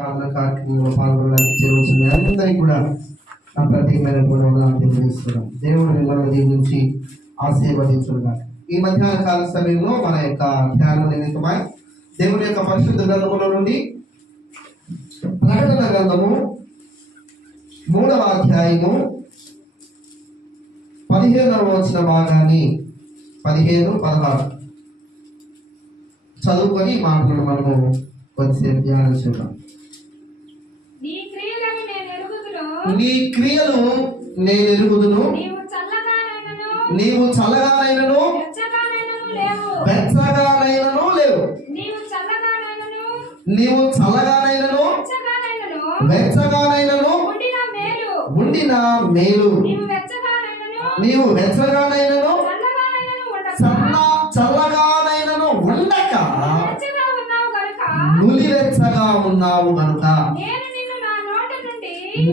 కార్యక్రమంలో పాల్గొనడానికి చేరువచ్చిన అందరికీ కూడా నా ప్రత్యేకమైనటువంటి తెలియజేస్తున్నాం. దేవుడు మిమ్మల్ని దీవించి ఆశీర్వదించుగా. ఈ మధ్యాహ్న కాల సమయంలో మన యొక్క ధ్యానం నిమిత్తమై దేవుని యొక్క పరిశుద్ధ గ్రంథముల నుండి ప్రకటన గ్రంథము 3వ అధ్యాయము 15వ వచన భాగాన్ని 15-16 చదువుకొని మాటలను మనము కొద్దిసేపు ధ్యానం చేద్దాం. నీ క్రియలు నేను ఎరుగుదును, నీవు చల్లగానైనను వెచ్చగానైనను లేవు. నీవు చల్లగానైనను వెచ్చగానైనను ఉండిన మేలు, నీవు వెచ్చగానైనను చల్లగానైనను ఉండక నులివెచ్చగా ఉన్నావు కనుక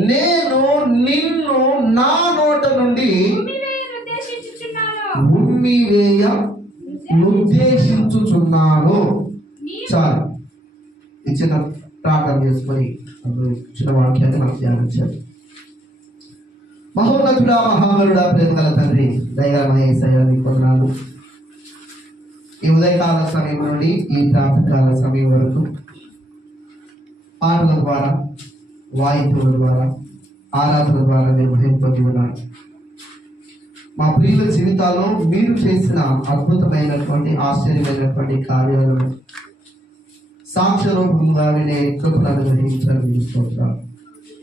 నేను నిన్ను నా నోట నుండి ఉమ్మివేయ ఉద్దేశించుచున్నాను. చాలు, ఇచ్చిన ప్రార్థన చేసుకొని ఇచ్చిన వాక్యాన్ని మనం ధ్యానించాలి. మహోన్నతుడా, మహాగరుడా, ప్రేమగల తండ్రి, దయామహేశయాన్ని కొన్నాను. ఈ ఉదయకాల సమయం నుండి ఈ ప్రాతకాల సమయం వరకు పాటల ద్వారా, వాయిద్యుల ద్వారా, ఆరాధన ద్వారా నేను మహింపొంది ఉన్నాను. మా ప్రియుల జీవితాల్లో మీరు చేసిన అద్భుతమైనటువంటి ఆశ్చర్యమైనటువంటి కార్యాలను సాక్ష్య రూపంగా నేను కృపను అనుగ్రహించాలని చూస్తున్నాను.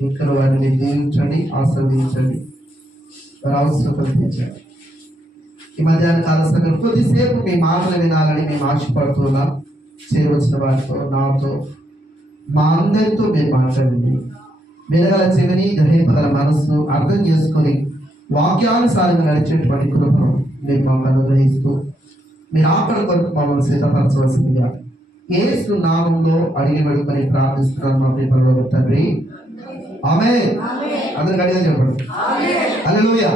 ఇక్కడ వారిని దీవించండి, ఆశీర్వదించండి, వారి అవసరం తీర్చండి. ఈ మధ్యాహ్న కాల సమయంలో కొద్దిసేపు మీ మాటలు వినాలని మేము ఆశపడుతున్నాం. చేరవచ్చిన వారితో, నాతో, మా అందరితో మీరు మాట్లాడండి. వినగల చెవిని, గ్రహింపగల మనస్సు, అర్థం చేసుకొని వాక్యానుసారంగా నడిచేటువంటి కృపను మీరు మమ్మల్ని అనుగ్రహిస్తూ మీరు ఆకలి కొరకు మమ్మల్ని సిద్ధపరచవలసిందిగా యేసు నామంలో అడిగి పెడుకొని ప్రార్థిస్తున్నాను మా ప్రియపరలోక తండ్రి, ఆమేన్. అందరూ గట్టిగా చెప్పండి హల్లెలూయా.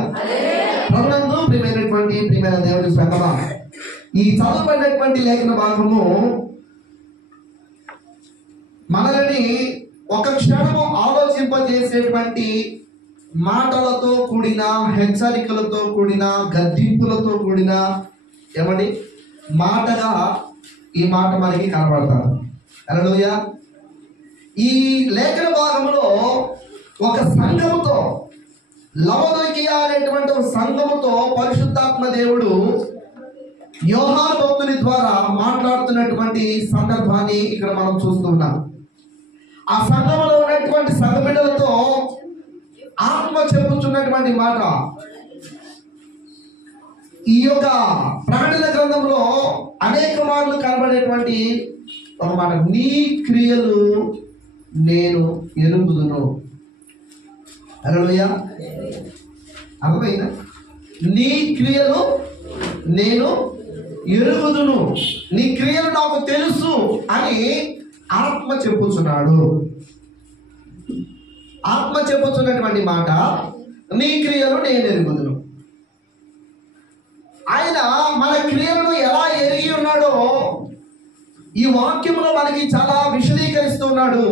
ప్రభునందు ప్రియమైన దేవుని సంగమా, ఈ చదువుకున్నటువంటి లేఖన భాగము మనల్ని ఒక క్షణము ఆలోచింపజేసేటువంటి మాటలతో కూడిన, హెచ్చరికలతో కూడిన, గద్దింపులతో కూడిన ఏమండి మాటగా ఈ మాట మనకి కనబడతారు. హల్లెలూయా. ఈ లేఖన భాగంలో ఒక సంఘముతో, లవదొకియా అనేటువంటి ఒక సంఘముతో పరిశుద్ధాత్మ దేవుడు యోహాను భక్తుని ద్వారా మాట్లాడుతున్నటువంటి సందర్భాన్ని ఇక్కడ మనం చూస్తున్నాం. ఆ సంఘంలో ఉన్నటువంటి సంఘ బిడ్డలతో ఆత్మ చెప్పుతున్నటువంటి మాట ఈ యొక్క ప్రకటన గ్రంథంలో అనేక మార్లు కనబడేటువంటి ఒక మాట, నీ క్రియలు నేను ఎరుగుదును. హల్లెలూయా. అర్థమైందా? నీ క్రియలు నేను ఎరుగుదును, నీ క్రియలు నాకు తెలుసు అని ఆత్మ చెప్పుచున్నాడు. ఆత్మ చెప్పుతున్నటువంటి మాట, నీ క్రియలు నేను ఎరుగుదును. ఆయన మన క్రియలను ఎలా ఎరిగి ఉన్నాడో ఈ వాక్యంలో మనకి చాలా విశదీకరిస్తున్నాడు.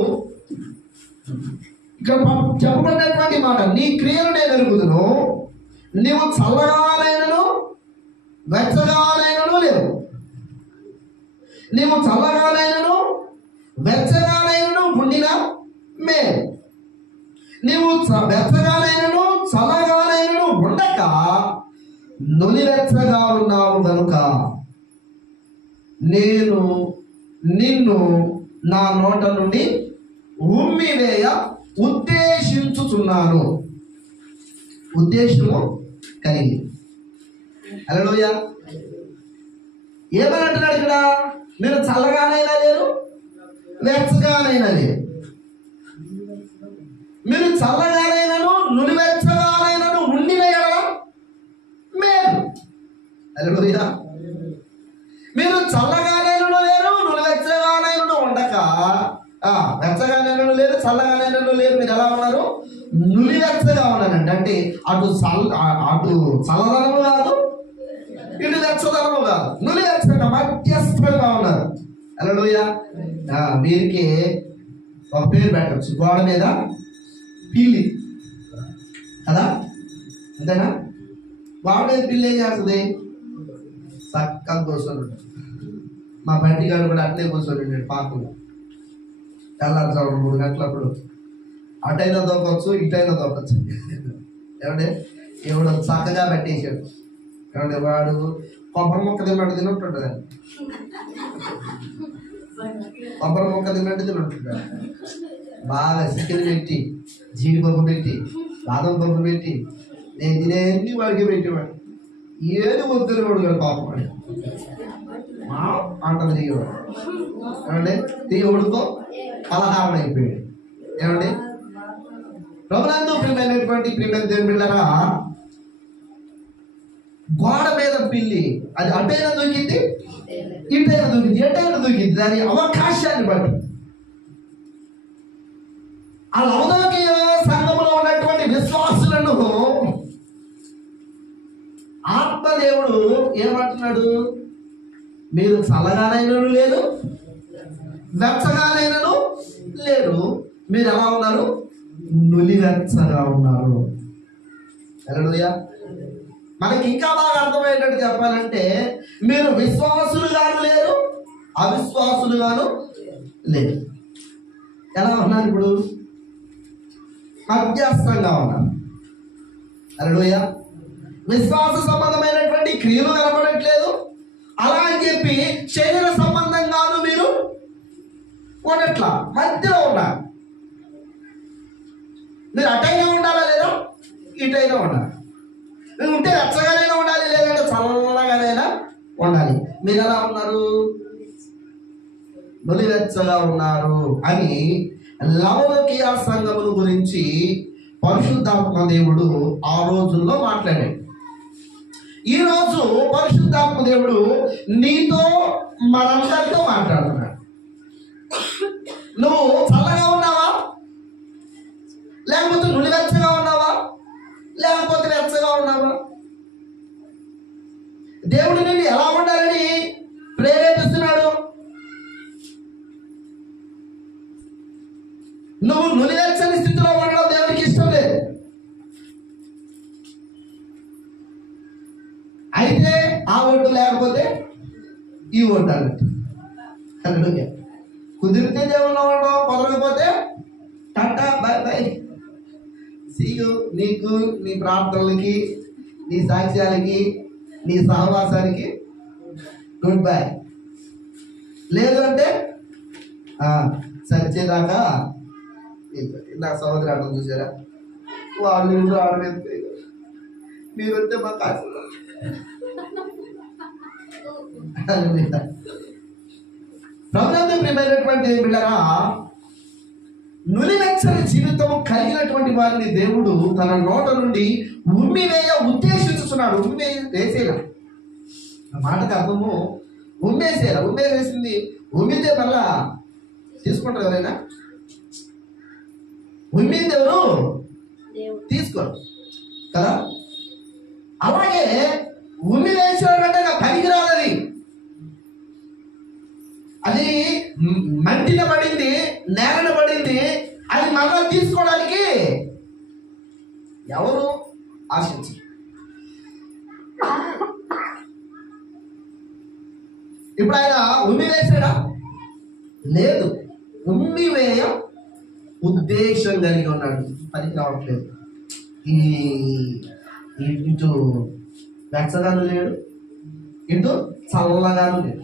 ఇక్కడ చెప్పబడినటువంటి మాట, నీ క్రియలు నేను ఎరుగుదును, నీవు చల్లగానైనను వెచ్చగానైనను లేవు. నీవు చల్లగానైనను వెచ్చగానైనను ఉండిన మేలు. నీవు వెచ్చగానైనను చల్లగానైనను ఉండక నులివెచ్చగా ఉన్నావు గనుక నేను నిన్ను నా నోట నుండి ఉమ్మివేయ ఉద్దేశించుచున్నాను. ఉద్దేశము కలిగి. హల్లెలూయా. ఏమని అంటున్నాడు ఇక్కడ? మీరు చల్లగానైనా లేరు, వెచ్చగానైనా లేరు. మీరు చల్లగానైనను నులివెచ్చగానైనను ఉండిన ఎడల మేలు. హల్లెలూయా. మీరు చల్లగానైనను లేరు, నులివెచ్చగానైనను ఉండక, వెచ్చగానైనను లేరు, చల్లగానైనను లేరు, మీరు ఎలా ఉన్నారు? నులివెచ్చగా ఉన్నానండి. అంటే అటు చల్లదనము కాదు, ఇటు వెచ్చదనము కాదు, నులివెచ్చగా మధ్యస్థంగా ఉన్నారు. హల్లెలూయా. వీరికి ఒక పేరు పెట్టచ్చు, గోడ మీద పిల్లి కదా, అంతేనా? గోడ మీద పిల్లి ఏం చేస్తుంది? చక్కగా కూర్చొని ఉంటుంది. మా బండి గారు కూడా అట్లే కూర్చొని ఉంటాడు పాపలు. తెల్లారుజాము 3 గంటలప్పుడు అటైనా దొరకవచ్చు, ఇటైనా దొరకచ్చు. ఏమంటే ఎవడు చక్కగా పెట్టేసాడు. ఏమంటే వాడు కొబ్బరి మొక్క తిన్నట్టు అని, కొబ్బరి మొక్క తిన్నట్టుంటాడు. బాగా చికెన్ పెట్టి, జీడిపప్పు పెట్టి, బాదం పప్పు పెట్టి, నేను తినేన్ని వాడికి పెట్టేవాడు. ఏది వద్దని వాడు కదా పాపం వాడు అంటది దిగేవాడు. ఏమంటే దిగేవాడుతో పలహారం అయిపోయాడు. ఏమండి ప్రభునందు ప్రియమైనటువంటి దేవుని బిడ్డలారా, గోడ మీద పిల్లి అది అటైనా దూకింది, ఇటైనా దూకింది, ఎటైనా దూకింది. దాని అవకాశాన్ని బట్టి ఆ లౌదోకీయ సంఘంలో ఉన్నటువంటి విశ్వాసులను ఆత్మదేవుడు ఏమంటున్నాడు? మీరు చల్లగానైనను లేదు, వెచ్చగానైనను లేరు, మీరు ఎలా ఉన్నారు? నులివెచ్చగా ఉన్నారు. హల్లెలూయా. మనకి ఇంకా బాగా అర్థమయ్యేటట్టు చెప్పాలంటే, మీరు విశ్వాసులుగాను లేరు, అవిశ్వాసులుగాను లేరు. ఎలా ఉన్నారు? ఇప్పుడు మధ్యస్థంగా ఉన్నారు. హల్లెలూయా. విశ్వాస సంబంధమైనటువంటి క్రియలు కనబడట్లేదు, అలా అని చెప్పి శరీర సంబంధంగాను మీరు ఉండట్లా, మధ్యలో ఉన్నారు. మీరు అటైనా ఉండాలా లేదా ఇటైనా ఉండాలి. మీరు ఉంటే వెచ్చగానైనా ఉండాలి, లేదంటే చల్లగానైనా ఉండాలి. మీరు ఎలా ఉన్నారు? నులివెచ్చగా ఉన్నారు అని లవోదికీయ సంఘముల గురించి పరిశుద్ధాత్మ దేవుడు ఆ రోజుల్లో మాట్లాడాడు. ఈ రోజు పరిశుద్ధాత్మ దేవుడు నీతో మనందరితో మాట్లాడుతున్నాడు. నువ్వు చల్లగా ఉన్నావా, లేకపోతే నులివెచ్చగా ఉన్నావా, లేకపోతే వెచ్చగా ఉన్నావా? దేవుడు నిన్ను ఎలా ఉండాలని ప్రేరేపిస్తున్నాడు? నువ్వు నులివెచ్చని స్థితిలో ఉండడం దేవుడికి ఇష్టం లేదు. అయితే ఆ ఒడ్డు లేకపోతే ఈ ఒడ్డు అన్నట్టు. కుదిరితే దేవుళ్ళు ఉండడం, కుదరకపోతే టాటా బై బై, సీయు. నీకు, నీ ప్రార్థనలకి, నీ సాక్ష్యాలకి, నీ సహవాసానికి గుడ్ బై. లేదు అంటే చచ్చేదాకా. నా సహోదరి అర్థం చూసారా? వాళ్ళు ఆడలేదు, మీరు వస్తే మాకు కాదు. ప్రభునందు ప్రియమైనటువంటి బిడ్డలారా, నులివెచ్చని జీవితం కలిగినటువంటి వారిని దేవుడు తన నోట నుండి ఉమ్మివేయ ఉద్దేశిస్తున్నాడు. వేసేలా ఆ మాటకు అర్థము ఉమ్మేసేలా. ఉమ్మేసేసింది, ఉమ్మితే మళ్ళా తీసుకుంటారు ఎవరైనా? ఉమ్మింది ఎవరు? తీసుకోరు కదా. అలాగే ఉమ్మి వేసేవాడంటే నాకు పనికి రాదని, అది మంటిన పడింది, నేలన పడింది, అది మళ్ళా తీసుకోవడానికి ఎవరు ఆశించరు. ఇప్పుడు ఆయన ఉమ్మి వేసాడా? లేదు, ఉమ్మి వేయ ఉద్దేశం కలిగి ఉన్నాడు. పనికి రావట్లేదు. ఇటు వెచ్చగాను లేడు, ఇటు చల్లగాను లేడు.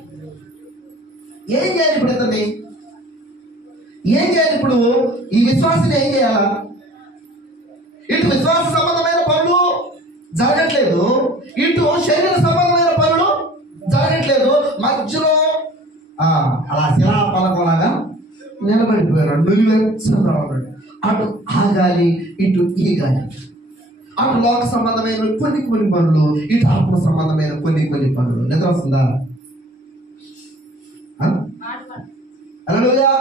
ఏం చేయాలి ఇప్పుడు? ఇతన్ని ఏం చేయాలి ఇప్పుడు? ఈ విశ్వాసాన్ని ఏం చేయాలా? ఇటు విశ్వాస సంబంధమైన పనులు జరగట్లేదు, ఇటు శరీర సంబంధమైన పనులు జరగట్లేదు. మధ్యలో అలా శిలాపలకలాగా నిలబడిపోయారు. నులివెచ్చగా ఉన్నాడు. అటు ఆ గాలి, ఇటు ఈ గాలి. అటు లోక సంబంధమైన కొన్ని పనులు, ఇటు ఆత్మ సంబంధమైన కొన్ని పనులు. నిద్ర వస్తుందా? హల్లెలూయా.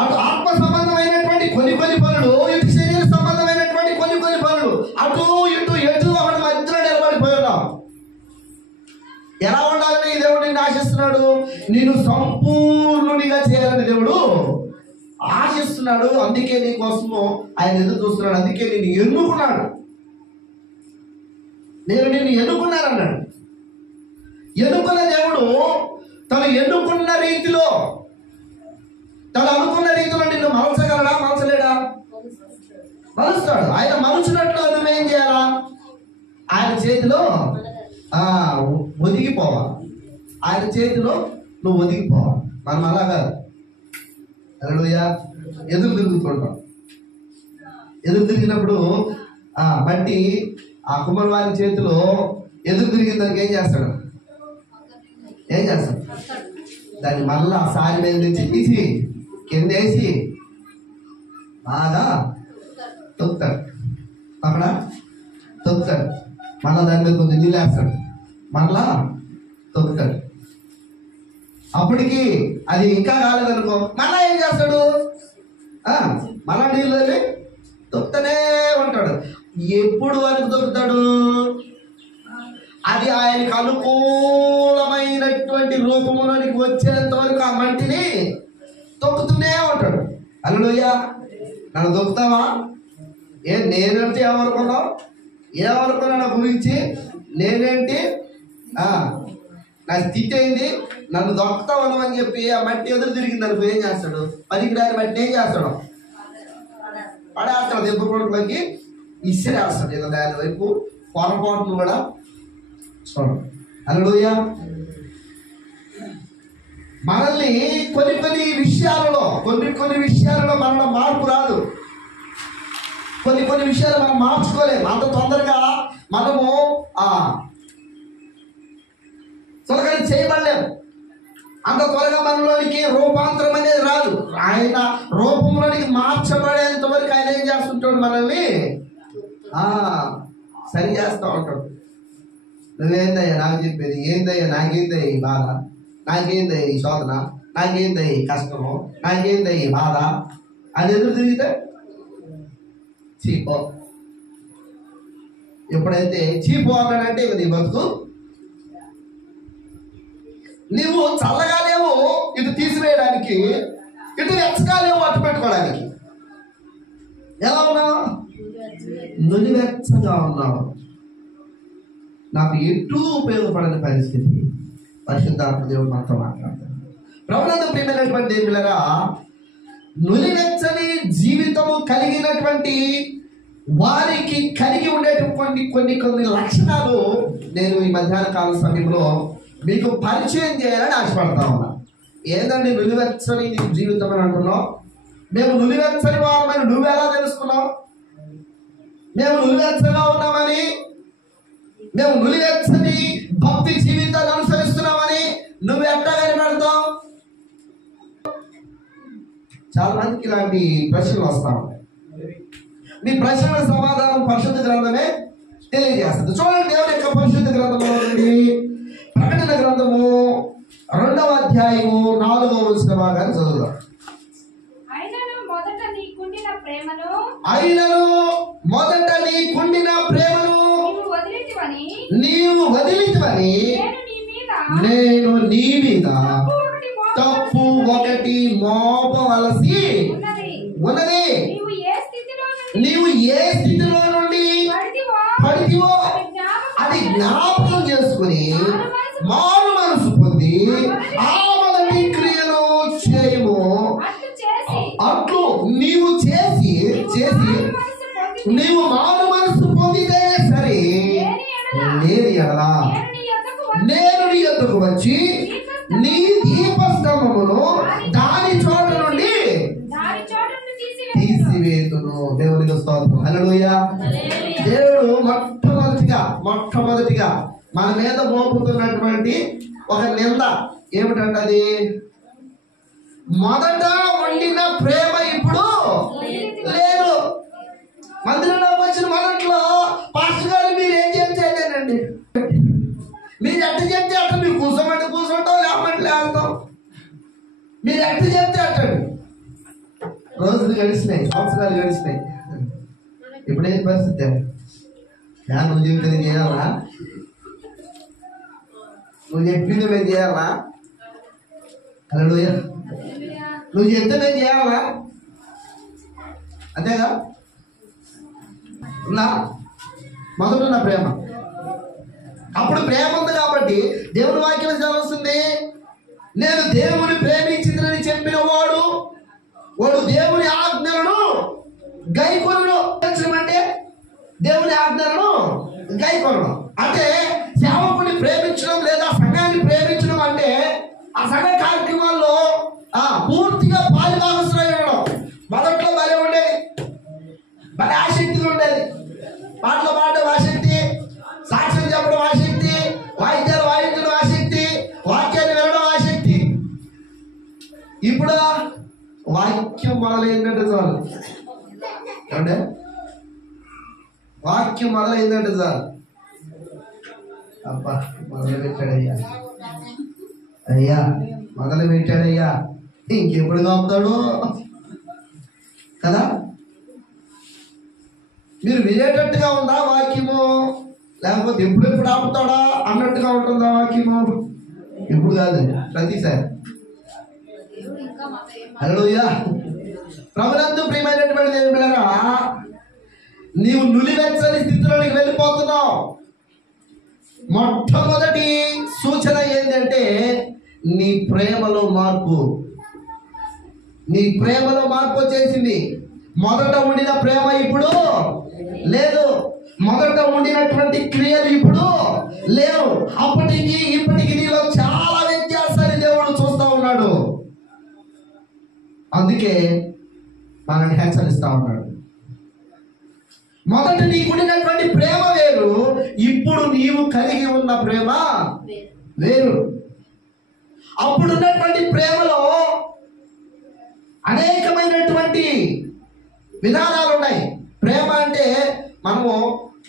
అటు ఆత్మ సంబంధమైనటువంటి కొన్ని పనులు, ఇటు శరీర సంబంధమైనటువంటి కొన్ని పనులు. అటు ఇటు ఎటు అక్కడ మధ్యలో నిలబడిపోయి ఉన్నాం. ఎలా ఉండాలని దేవుడు నిన్ను ఆశిస్తున్నాడు? చేస్తున్నాడు? నేను సంపూర్ణునిగా చేయాలని దేవుడు ఆశిస్తున్నాడు. అందుకే నీ కోసము ఆయన ఎదురు చూస్తున్నాడు. అందుకే నేను ఎన్నుకున్నాడు. నేను నిన్ను ఎన్నుకున్నాను అన్నాడు. ఎన్నుకున్న దేవుడు తను ఎన్నుకున్న రీతిలో, తను అనుకున్న రీతిలో నిన్ను మలచగలడా? మలచలేడా? మలుస్తాడు. ఆయన మలుచినట్లు నువ్వేం చేయాలా? ఆయన చేతిలో ఒదిగిపోవాలి. ఆయన చేతిలో నువ్వు ఒదిగిపోవాలి. మనం అలాగా హల్లెలూయా ఎదురు తిరుగుతుంటాం. ఎదురు తిరిగినప్పుడు బట్టి ఆ కుమ్మరివారి చేతిలో ఎదురు తిరిగిన దానికి ఏం చేస్తాడు? దాన్ని మళ్ళా సారి మీద నుంచి తీసి కిందేసి బాగా తొక్కుతాడు. అక్కడ తొక్కుతాడు. మళ్ళా దాని మీద కొంచెం నీళ్ళు వేస్తాడు. మళ్ళా తొక్కుతాడు. అప్పటికి అది ఇంకా కాలేదనుకో, మళ్ళా ఏం చేస్తాడు? మళ్ళా నీళ్ళు తొక్కుతూనే ఉంటాడు. ఎప్పుడు వరకు తొక్కుతాడు? అది ఆయనకు అనుకూలమైనటువంటి రూపంలోనికి వచ్చేంత వరకు ఆ మట్టిని తొక్కుతూనే ఉంటాడు. హల్లెలూయా. నన్ను తొక్కుతావా? నేనంటే ఏమనుకున్నావు? ఏమనుకున్నా నా గురించి? నేనేంటి? నా స్థితి అయింది, నన్ను దొక్కుతావను అని చెప్పి ఆ మట్టి ఎదురు తిరిగింది అనుకో, ఏం చేస్తాడు? పనికిరాని మట్టి ఏం చేస్తాడు? పడేస్తాడు. దెబ్బ కొడుకులకి ఇసిరేస్తాడు. ఏదో దాని వైపు పొరపాటును కూడా చూడు. హల్లెలూయా. మనల్ని కొన్ని విషయాలలో మనలో మార్పు రాదు. కొన్ని విషయాలు మనం మార్చుకోలేము. అంత తొందరగా మనము త్వరగా చేయబడలేము. అంత త్వరగా మనలోనికి రూపాంతరం అనేది రాదు. ఆయన రూపంలోనికి మార్చబడేంత వరకు ఆయన ఏం చేస్తుంటాడు? మనల్ని సరి చేస్తూ ఉంటాడు. నువ్వేందయ్యా నాకు చెప్పేది? ఏందయ్యా నాకేందయ్యా ఈ బాధ? నాకేందయ్యా ఈ శోధన? నాకేందయ్యా ఈ కష్టము? నాకేందయ్యా ఈ బాధ? అది ఎదురు తిరిగితే చీపో. ఎప్పుడైతే చీపో అన్నాడంటే ఇక నీ బతుకు, నువ్వు చల్లగా లేవు ఇటు తీసివేయడానికి, ఇటు వెచ్చగాలేవు అట్టు పెట్టుకోవడానికి. ఎలా ఉన్నావు? నులివెచ్చగా ఉన్నావు. నాకు ఎటూ ఉపయోగపడని పరిస్థితి. పరిశుద్ధాత్మ దేవుడు మనతో మాట్లాడతాడు. ప్రభునందు ప్రియమైనటువంటి దేవులారా, నులివెచ్చని జీవితము కలిగినటువంటి వారికి కలిగి ఉండేటువంటి కొన్ని లక్షణాలు నేను ఈ మధ్యాహ్న కాల సమయంలో మీకు పరిచయం చేయాలని ఆశపడతా ఉన్నా. ఏదండి నులివెచ్చని జీవితం అని అంటున్నావు? మేము నులివెచ్చని వారమని నువ్వెలా తెలుసుకున్నావు? మేము నులివెచ్చగా ఉన్నామని, మేము నులివెచ్చని భక్తి జీవితాన్ని అనుసరిస్తున్నామని నువ్వు ఎట్లా కనిపెడతావు? చాలా మందికి ఇలాంటి ప్రశ్నలు వస్తా ఉంటాయి. మీ ప్రశ్నల సమాధానం పరిశుద్ధ గ్రంథమే తెలియజేస్తుంది. చూడండి, దేవుని యొక్క పరిశుద్ధ గ్రంథంలో నుండి ప్రకటన గ్రంథము 2వ అధ్యాయము 4వ వచన భాగాన్ని చదువుదాం. అయినను మొదట నీకుండిన ప్రేమను నీవు వదిలితివని నేను నీ మీద తప్పు ఒకటి మోపవలసి ఉన్నది. నీవు ఏ స్థితిలో నుండి పడితివో అది జ్ఞాపకం చేసుకుని మారు మనసు పొంది ఆ మొదటి క్రియను చేయము. అట్లు నీవు చేసి నీవు మారు మనసు పొందితే సరే, లేని ఎడల నేను నీ యొద్దకు వచ్చి నీ దీపస్తంభమును దాని చోట నుండి తీసివేతును. దేవునికి స్తోత్రం. హల్లెలూయా. దేవుడు మొట్టమొదటిగా మన మీద మోపుతున్నటువంటి ఒక నింద ఏమిటంటది? మొదట ఉండిన ప్రేమ ఇప్పుడు లేదు. మందిరంలోకి వచ్చిన మొదట్లో పాస్టర్ గారు మీరు ఏం చెప్తేనండి, మీరు ఎట్ట చెప్తే అట్ట, మీరు కూర్చోమంటే కూర్చోటం, లేమంటే లేస్తాం. మీరు ఎట్ట చెప్తే అట్టండి. రోజులు గడిచినాయి, సంవత్సరాలు గడిచినాయి. ఇప్పుడేం పరిస్థితి? నువ్వు చెప్తే చేయాలా? నువ్వు చెప్పింది మేము చేయాలా? హల్లెలూయా. నువ్వు చెప్తే నేను చేయాలా? అంతేగా? నా మొదట నా ప్రేమ, అప్పుడు ప్రేమ ఉంది కాబట్టి దేవుని వాక్యం చదవస్తుంది. నేను దేవుని ప్రేమించిందని చెప్పిన వాడు దేవుని ఆజ్ఞలను గైకొనుడు. అంటే దేవుని ఆజ్ఞలను గైకొనడం అంటే సేవకుని ప్రేమించడం లేదా సంఘాన్ని ప్రేమించడం అంటే ఆ సంఘ కార్యక్రమాల్లో పూర్తిగా పాలుభాగస్తులై ఉండడం. మొదట్లో భలే ఉండేది, భలే ఆసక్తిగా ఉండేది. పాటలు పాడడం ఆసక్తి, సాక్ష్యం చెప్పడం ఆసక్తి, వాయిద్యాలు వాయించడం ఆసక్తి, వాక్యాన్ని వినడం ఆసక్తి. ఇప్పుడు వాక్యం మొదలైందంటే చాలు. ఏమంటే వాక్యం మొదలైందంటే చాలు, అబ్బా మొదలు పెట్టాడయ్యా, అయ్యా మొదలు పెట్టాడయ్యా, ఇంకెప్పుడు కాపుతాడు కదా. మీరు వినేటట్టుగా ఉందా వాక్యము, లేకపోతే ఎప్పుడెప్పుడు ఆపుతాడా అన్నట్టుగా ఉంటుందా వాక్యము? ఎప్పుడు కాదు, ప్రతిసారి. హల్లెలూయా. ప్రభునందు ప్రియమైనటువంటి దేవుని బిడ్డలారా, నీవు నులివెచ్చని స్థితిలోకి వెళ్ళిపోతున్నావు. మొట్టమొదటి సూచన ఏంటంటే నీ ప్రేమలో మార్పు. నీ ప్రేమలో మార్పు వచ్చేసింది. మొదట ఉండిన ప్రేమ ఇప్పుడు లేదు, మొదట ఉండినటువంటి క్రియలు ఇప్పుడు లేవు. అప్పటికి ఇప్పటికి నీలో చాలా వ్యత్యాసాన్ని దేవుడు చూస్తూ ఉన్నాడు. అందుకే మనల్ని హెచ్చరిస్తా ఉన్నాడు. మొదట నీకున్నటువంటి ప్రేమ వేరు, ఇప్పుడు నీవు కలిగి ఉన్న ప్రేమ వేరు. అప్పుడున్నటువంటి ప్రేమలో అనేకమైనటువంటి విధానాలు ఉన్నాయి. ప్రేమ అంటే మనము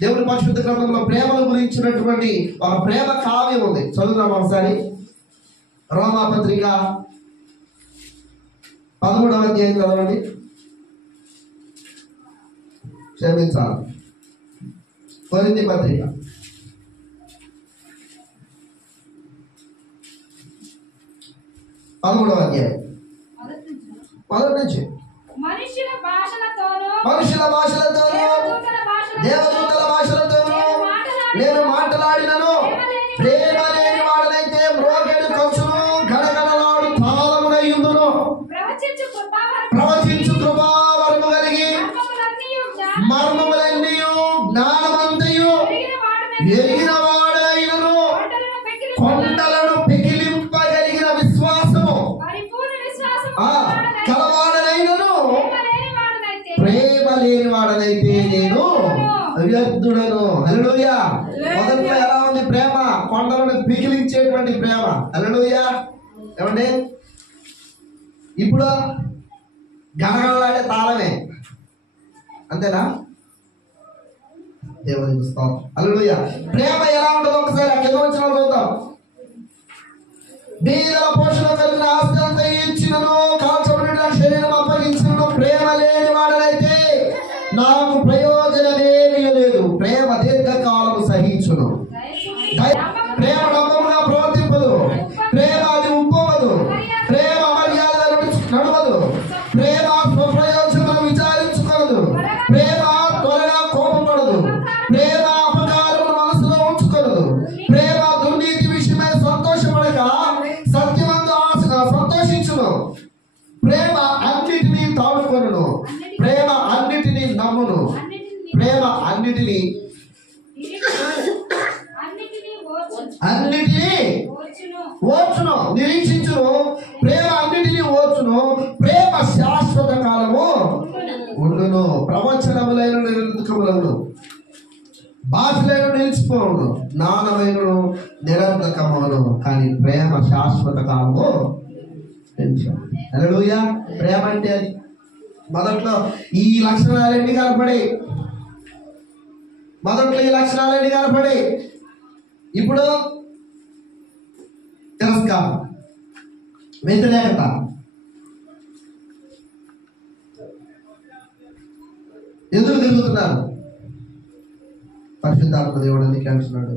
దేవుని పరిశుద్ధ గ్రంథంలో ప్రేమల గురించినటువంటి ఒక ప్రేమ కావ్యం ఉంది. చదువుదాం ఒకసారి. రోమాపత్రిక 13వ అధ్యాయం చదవండి. క్షమించాలి, కొరింథీ పత్రిక 13వ అధ్యాయం మొదటి నుంచి. మనుషుల భాషలతోనూ దేవదూతల భాషలతోనూ నేను మాట్లాడినను, ప్రేమ లేని వాడనైతే మ్రోగెడు కంచును గడగడలాడు తాళమునయుందును. ప్రవచించు కృపావరము కలిగి మర్మములన్నీయు జ్ఞానమంతయు ఎరిగిన వాడైనను, కొండలను పెకిలింపగలిగిన విశ్వాసము కలవాడనైనను, ప్రేమ లేని వాడనైతే నేను వ్యర్థుడను. హల్లెలూయా. మొదట్లో ఎలా ఉంది ప్రేమ? కొండలను పిగిలించేటువంటి ప్రేమ. హల్లెలూయా. ఏమండి ఇప్పుడు గడగడలాడే తాళమే, అంతేనా? దేవుని స్తోత్రం. హల్లెలూయా. ప్రేమ ఎలా ఉంటుందో ఒకసారి ఆ కింద వచ్చిన చూద్దాం. బీదల పోషణ కలిగిన ఆస్తి అంతా ఇచ్చినను, కాల్చబడిన శరీరం అప్పగించినను, ప్రేమ లేని వాడనైతే నాకు ప్రయోజనమేమీ లేదు. ప్రేమ దీర్ఘకాలము సహించును. ప్రేమ నమ్మముగా ప్రవర్తింపదు. ప్రేమ అది ఉప్పవదు. ప్రేమ మర్యాదలు నడవదు. ప్రేమ స్వప్రయోజనం విచారించుకోదు. ప్రేమ త్వరగా కోపపడదు. ప్రేమ అపకారము మనసులో ఉంచుకోదు. ప్రేమ దుర్నీతి విషయమై సంతోషపడక సత్యమందు సంతోషించును. ప్రేమ అన్నిటినీ తాడుకొనును. ప్రేమ అన్నిటినీ నమ్మును. ప్రేమ అన్నిటినీ ఓర్చును, నిరీక్షించును. ప్రేమ అన్నిటినీ ఓర్చును. ప్రేమ శాశ్వత కాలము ఉండును. ప్రవచనములైన నిరంతకములను, భాషలైన నిలిచిపోవును, జ్ఞానమైన నిరంతకమును. కానీ ప్రేమ శాశ్వత కాలము. హల్లెలూయా. ప్రేమ అంటే అది. మొదట్లో ఈ లక్షణాలన్నీ కనపడి, ఇప్పుడు తిరస్కారం, వ్యతిరేకత. ఎందుకు తిరుగుతున్నారు? పరిశుద్ధాత్మ దేవుడు అందుకే అంటున్నాడు,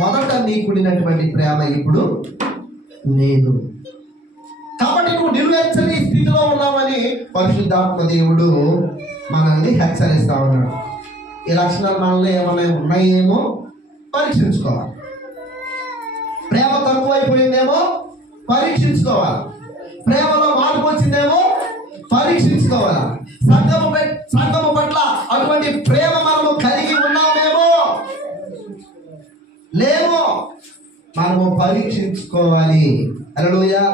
మొదట నీకుడినటువంటి ప్రేమ ఇప్పుడు లేదు. కాబట్టి నువ్వు నిలువెచ్చని స్థితిలో ఉన్నావని పరిశుద్ధాత్మ దేవుడు మనల్ని హెచ్చరిస్తా ఉన్నాడు. ఈ లక్షణాలు మనలో ఏమైనా ఉన్నాయేమో పరీక్షించుకోవాలి. ప్రేమ తక్కువైపోయిందేమో పరీక్షించుకోవాలి. ప్రేమలో మార్పు వచ్చిందేమో పరీక్షించుకోవాలి. సంఘము పట్ల అటువంటి ప్రేమ మనము కలిగి ఉన్నామేమో లేమో మనము పరీక్షించుకోవాలి. హల్లెలూయా.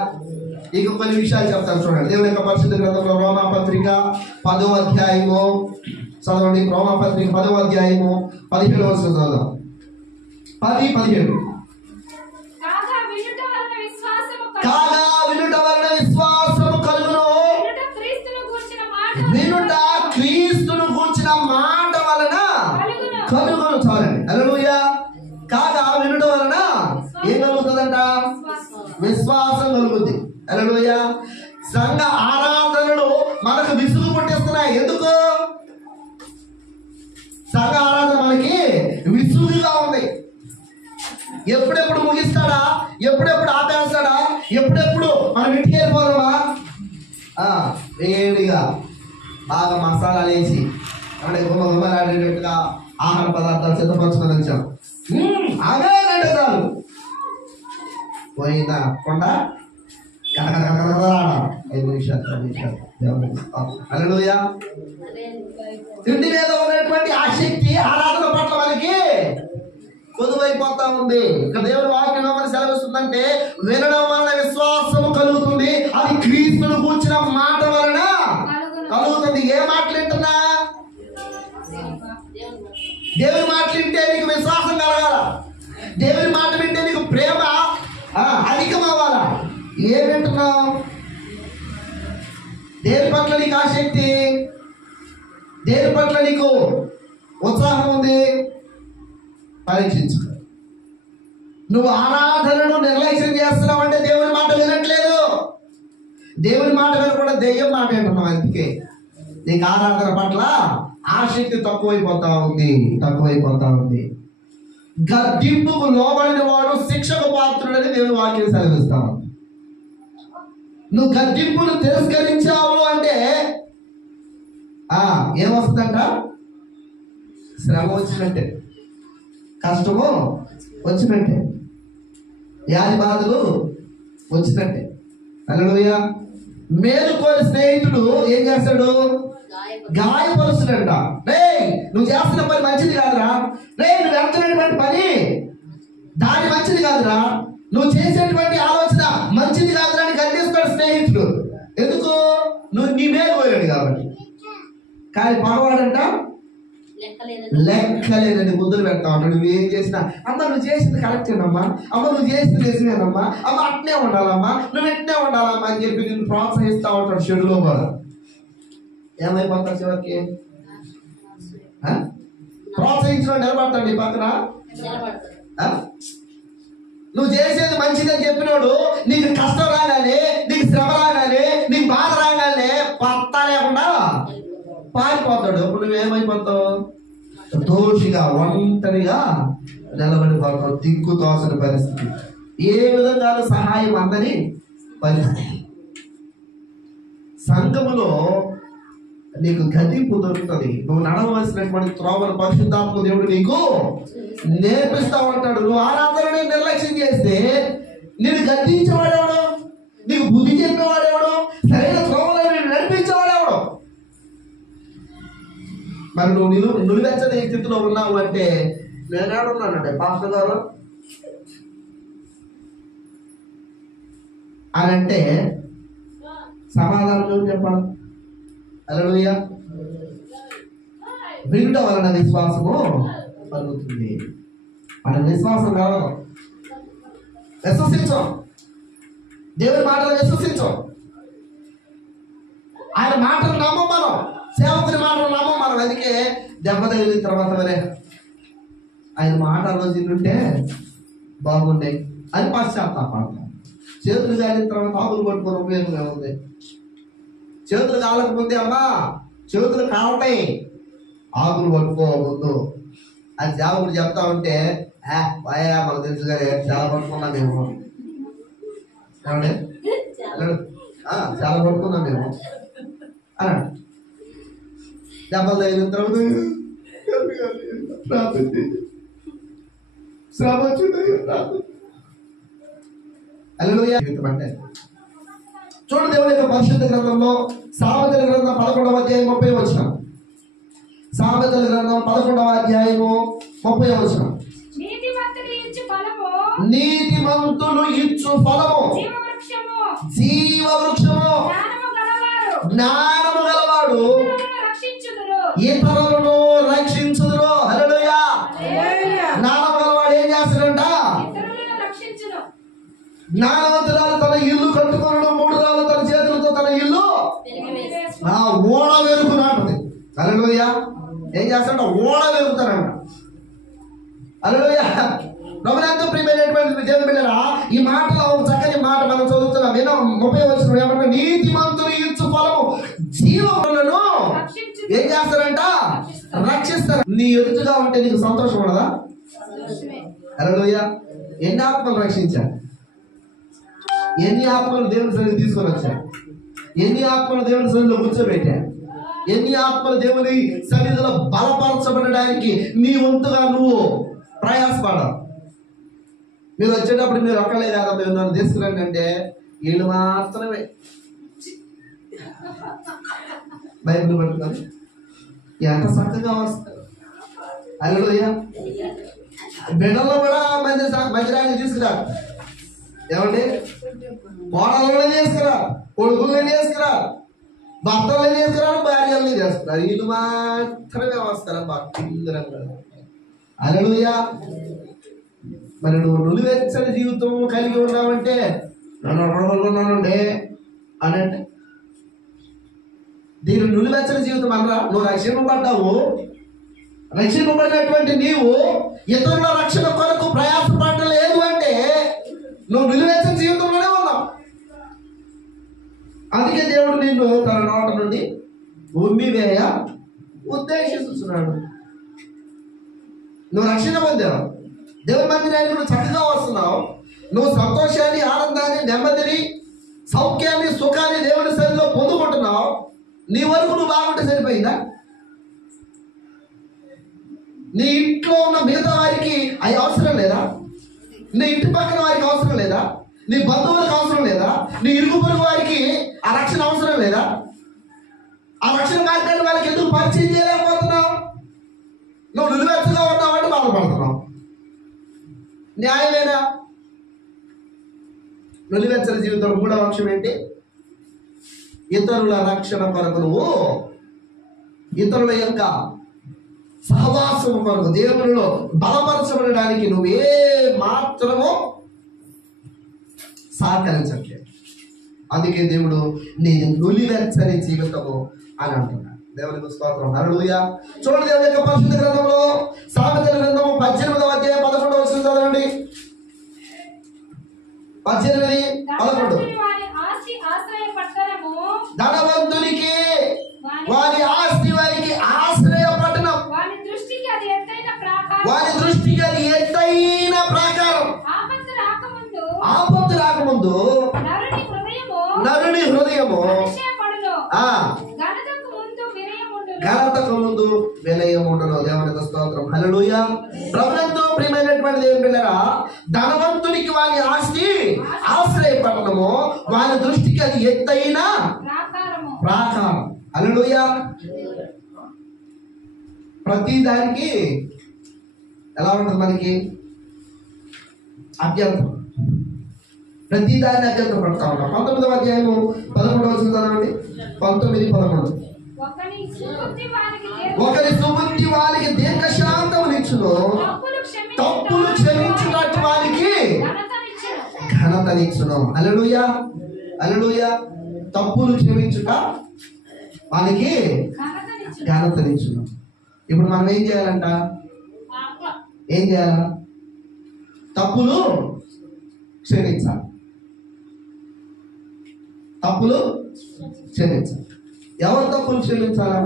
ఇక కొన్ని విషయాలు చెప్తాను చూడండి. దేవుని యొక్క పరిశుద్ధ గ్రంథంలో రోమాపత్రిక 10వ అధ్యాయము చదవండి. రోమాపత్రిక 10వ అధ్యాయము 17వ వచనం చదువుదాం. 10:17. కాగా వినుట వలన విశ్వాసము కలుగును. వినుట క్రీస్తును గూర్చిన మాట వలన కలుగును. చాలండి. హల్లెలూయా. కాగా వినుట వలన ఏం కలుగుతుందంట? విశ్వాసం కలుగుద్ది. హల్లెలూయా. సంఘ ఆరాధనలు మనకు విసుగు పుట్టిస్తున్నాయి. ఎందుకు? సంఘ ఆరాధన మనకి విసుగుగా ఉంది. ఎప్పుడెప్పుడు ముగిస్తాడా, ఎప్పుడెప్పుడు ఆపేస్తాడా, ఎప్పుడెప్పుడు మనం ఇంటికి వెళ్ళిపోదామా, వేడిగా బాగా మసాలాలు వేసి అంటే గుమ్మలాడేటట్టుగా ఆహార పదార్థాలు సిద్ధపరచుకొని వచ్చాం. అదే చాలు పోయిందా కొండ 5 నిమిషాలు 10 నిమిషాలు. హల్లెలూయా. తిండి మీద ఉన్నటువంటి ఆసక్తి ఆరాధన పట్ల మనకి కొదువైపోతా ఉంది. ఇక్కడ దేవుని వాక్యం ఏమని సెలవిస్తుందంటే వినడం వలన విశ్వాసము కలుగుతుంది. అది క్రీస్తును కూర్చిన మాట వలన కలుగుతుంది. ఏ మాటలు వింటున్నా? దేవుని మాటలు వింటే నీకు విశ్వాసం కలగాల. దేవుని మాట వింటే నీకు ప్రేమ అధికం అవ్వాలా. ఏం వింటున్నావు? దేవుని పట్ల నీకు ఆసక్తి, దేవుని పట్ల నీకు ఉత్సాహం ఉంది, పరీక్షించు. నువ్వు ఆరాధనను నిర్లక్ష్యం చేస్తున్నావు అంటే దేవుని మాట వినట్లేదు. దేవుని మాట వినకుండా దెయ్యం మాట వింటున్నావు. అందుకే నీకు ఆరాధన పట్ల ఆసక్తి తక్కువైపోతా ఉంది. గద్దింపుకు లోబడిన వాడు శిక్షకు పాత్రుడని దేవుని వాక్యం సెలవిస్తావు. నువ్వు గద్దింపును తిరస్కరించావు అంటే ఏమొస్తుందంట? శ్రమ వచ్చినట్టే, కష్టము వచ్చినట్టే, వ్యాధి బాధలు వచ్చినట్టే. హల్లెలూయా. మేలుకోని స్నేహితుడు ఏం చేస్తాడు? గాయపరుస్తాడంట. నువ్వు చేస్తున్న పని మంచిది కాదురా, నువ్వు వెళ్తున్నటువంటి పని దాని మంచిది కాదురా, నువ్వు చేసేటువంటి ఆలోచన మంచిది కాదురా అని గర్దిస్తాడు స్నేహితుడు. ఎందుకు? నువ్వు నీ మేలు పోయాడు కాబట్టి. కానీ పగవాడంట లెక్కలేదని ముద్దులు పెడతా ఉంటాడు. నువ్వు ఏం చేసినా అమ్మ నువ్వు చేసింది కరెక్టేనమ్మా, అమ్మ నువ్వు చేసింది నిజమేనమ్మా, అమ్మ అట్నే ఉండాలమ్మా, నువ్వు ఎట్నే ఉండాలమ్మా అని చెప్పి నేను ప్రోత్సహిస్తూ ఉంటాడు. చెడులో కూడా ఏమైపోతాడు చివరికి? ప్రోత్సహించిన నిలబడతాడు నీ పక్కన. నువ్వు చేసేది మంచిదని చెప్పినోడు నీకు కష్టం రాగానే, నీకు శ్రమ రాగానే, నీకు బాధ రాగానే పత్తా లేకుండా పారిపోతాడు. ఇప్పుడు నువ్వేమైపోతావు? దోషిగా ఒంటరిగా నిలబడిపోతావు. దిక్కు తోచని పరిస్థితి, ఏ విధంగా సహాయం అందని పరిస్థితి. సంఘములో నీకు గదింపు దొరుకుతుంది. నువ్వు నడవలసినటువంటి త్రోవను పరిశుద్ధాత్మ దేవుడు నీకు నేర్పిస్తా ఉంటాడు. నువ్వు ఆరాధనని నిర్లక్ష్యం చేస్తే నేను గద్దించేవాడెవడు, నీకు బుద్ధి చెప్పేవాడెవడు, సరైన త్రోవలో నేను నడిపించేవాడెవడు? మరి నువ్వు నులివెచ్చని స్థితిలో ఉన్నావు అంటే నేనేడున్నానంటే పాస్టర్ గారు అని అంటే సమాధానం చెప్పాలి. హల్లెలూయా. వినుట వలన విశ్వాసము కలుగుతుంది. మన విశ్వాసం కలగదు. విశ్వసించం, దేవుని మాటలు విశ్వసించం, ఆయన మాటలు నమ్మం మనం, సేవకుని మాటలు నమ్మం మనం. అందుకే దెబ్బ తగిలిన తర్వాత మరే ఆయన మాట రోజు ఉంటే బాగుండే అని పశ్చాత్తాపడతాం. చేతులు కాలిన తర్వాత ఆకులు పట్టుకొని ఉపయోగంగా ఉంది. చేతులు కాలక ముందే అమ్మా చేతులు కాలతాయి, ఆకులు పట్టుకో ముందు అని సేవకుడు చెప్తా ఉంటే భయ మనకు తెలుసు కానీ చాలా పట్టుకున్నా మేము చాలా కొట్టుకున్నాం మేము అన్నాడు. దెబ్బలు తగిన తర్వాత శ్రమ వచ్చింది. అంటే చూడండి దేవుని యొక్క పరిశుద్ధ గ్రంథంలో సామెతల గ్రంథం 11వ అధ్యాయం 30వ వచనం. సామెతల గ్రంథం 11వ అధ్యాయము 30వ వచనం. నీతిమంతులు ఇచ్చు ఫలము జీవ వృక్షము, జ్ఞానము గలవాడు ఇతరులను రక్షించుదురు. హల్లెలూయా. జ్ఞానము గలవాడు ఏం చేస్తాడంట? జ్ఞానవంతురాలు తన ఇల్లు కట్టుకోవడం, 3 రాళ్ళు తన చేతులతో తన ఇల్లు ఓడ వెరుగుతున్నది. హల్లెలూయా. ఏం చేస్తాడంట? ఓడ వెరుగుతాడంట. హల్లెలూయా. ప్రభునందు ప్రియమైనటువంటి దేవుని బిడ్డలారా, ఈ మాటలో చక్కని మాట మనం చదువుతున్నాం. 30వ వచనం ఏమంటే, నీతిమంతులు ఇచ్చు ఫలము జీవములను ఏం చేస్తారంట? రక్షిస్తారు. నీ ఎదురుగా ఉంటే నీకు సంతోషం ఉండదా? హల్లెలూయా. ఎన్ని ఆత్మలు రక్షించారు? ఎన్ని ఆత్మలు దేవుని సన్నిధికి తీసుకొని వచ్చారు? ఎన్ని ఆత్మలు దేవుని సన్నిధిలో కూర్చోబెట్టారు? ఎన్ని ఆత్మలు దేవుని సన్నిధిలో బలపరచబడడానికి నీ వంతుగా నువ్వు ప్రయాసపడాలి. మీరు వచ్చేటప్పుడు మీరు ఒక్కలే కాదా, మీరు నన్ను తీసుకురండి అంటే వీళ్ళు మాత్రమే బైబిల్ పట్టుకొని ఎంత చక్కగా వస్తారు. హల్లెలూయా. బిడ్డల్లో కూడా మందిరాన్ని తీసుకురారు. ఏమండి? కోడళ్ళని తీసుకురా, కొడుకుల్ని తీసుకురా, భర్తలని తీసుకురా, భార్యల్ని చేసుకున్నారు. వీళ్ళు మాత్రమే వస్తారు భక్తులంగా. హల్లెలూయా. మరి నువ్వు నులివెచ్చని జీవితం కలిగి ఉన్నావంటే నన్ను అనంటే దీని నులివెచ్చని జీవితం అనరా. నువ్వు రక్షింపబడ్డావు. రక్షింపబడినటువంటి నీవు ఇతరుల రక్షణ కొరకు ప్రయాసపడలేదు అంటే నువ్వు నిలువెచ్చని జీవితంలోనే ఉన్నావు. అందుకే దేవుడు నిన్ను తన నోట నుండి ఉమ్మివేయ ఉద్దేశిస్తున్నాడు. నువ్వు రక్షణ పొందావు. దేవుని మందిరానికి నువ్వు చక్కగా వస్తున్నావు. నువ్వు సంతోషాన్ని, ఆనందాన్ని, నెమ్మదిని, సౌఖ్యాన్ని, సుఖాన్ని దేవుని సన్నిధిలో పొందుకుంటున్నావు. నీ వరకు నువ్వు బాగుంటే సరిపోయిందా? నీ ఇంట్లో ఉన్న మిగతా వారికి అవి అవసరం లేదా? నీ ఇంటి పక్కన వారికి అవసరం లేదా? నీ బంధువులకు అవసరం లేదా? నీ ఇరుగు పొరుగు వారికి ఆ రక్షణ అవసరం లేదా? ఆ రక్షణ మార్గాన్ని వాళ్ళకి ఎందుకు పరిచయం చేయలేకపోతున్నావు? నువ్వు నిలువెచ్చగా ఉన్నావంటే బాధపడుతున్నావు. న్యాయమేనా? నిలువెచ్చని జీవితం 3వ అంశం ఏంటి? ఇతరుల రక్షణ కొరకు నువ్వు ఇతరుల యొక్క సహవాసం కొరకు దేవునిలో బలపరచబడడానికి నువ్వే మాత్రము సహకరించట్లేదు. అందుకే దేవుడు నీ నులివెచ్చని జీవితము అని అంటున్నాడు. దేవునికి స్తోత్రం. హల్లెలూయా. చూడండి దేవుని యొక్క పరిశుద్ధ గ్రంథంలో సామెతల గ్రంథము 18వ అధ్యాయం 11వ వచనం చదవండి. 18:11. ధనవంతునికి వారి ఆస్తి వారికి ఆశ్రయ పట్టణం, వారి దృష్టికి అది ఎత్తైన ప్రాకారం. ఆపత్తు రాకముందు నరుని హృదయము ఘనతకు ముందు వినయముండును. దేవునికి స్తోత్రం. హల్లెలూయా. ప్రభునందు ప్రియమైనటువంటి దేవుని బిడ్డలారా, ధనవంతునికి వారి ఆస్తి ఆశ్రయ పట్టణము, వారి దృష్టికి అది ఎత్తైన ప్రాకారం. హల్లెలూయా. ప్రతి దానికి ఎలా ఉంటుంది మనకి? అభ్యంతరం. ప్రతి దాన్ని అభ్యంతరం పడతా ఉంటాం. 19వ అధ్యాయము 11వ వచనం చదవండి. 19:11. ఒకరి సుబుద్ధి వారికి దీర్ఘశాంతమునిచ్చును, తప్పులు క్షమించినట్టు వారికి ఘనతనిచ్చును. హల్లెలూయా. హల్లెలూయా. తప్పులు క్షమించుట వానికి ఘనతనిచ్చును. ఇప్పుడు మనం ఏం చేయాలంట? ఏం చేయాల? తప్పులు క్షమించాలి. తప్పులు క్షమించాలి. ఎవరు తప్పులు క్షమించాలా?